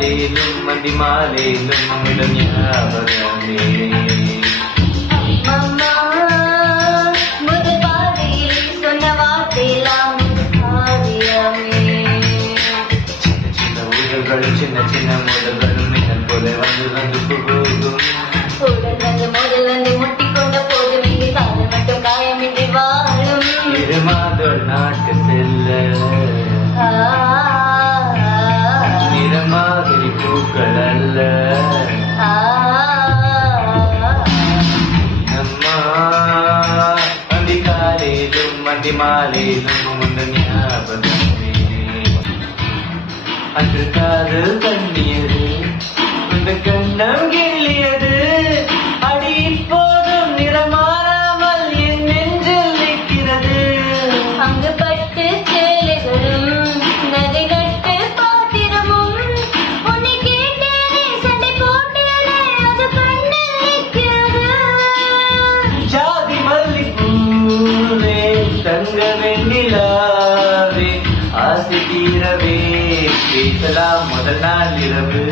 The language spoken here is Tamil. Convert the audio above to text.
காலையிலும் மதி மாலையிலும் உன்னிடம் ஞாபகமே. அம்மா முதல் பாதையில் சொன்ன வார்த்தையெல்லாம் காவியமே. சின்ன சின்ன ஊழல்களும் சின்ன சின்ன முதல்களும் மின்னல் போல வந்து வந்து போகும். உடல் வந்து முதல் வந்து முட்டிக்கொண்ட போதும் இங்கு காதல் மட்டும் காயமின்றி வாழும். இருமாதோர் நாட்டு செல்ல நிறமாதிரி பூக்கள் அல்ல அம்மா. மதி காலையிலும் மதி மாலையிலும் உன் ஞாபகமே. அன்று காதல் கண்ணியது உந்த கண்ணம் கிள்ளியது. அடி இப்போதும் நிறமாறாமல் என் நெஞ்சில் நிற்கிறது. அங்கு பட்டு சேலைகளும் நகை கட்டு பாத்திரமும் உன்னை கேட்டேனே சண்டை போட்டேனே அது கண்ணில் நிற்கிறது. ஜாதி மல்லிப்பூவே தங்க வெண்ணிலாவே ஆசை தீரவே பேசலாம் முதல் நாள் இரவு.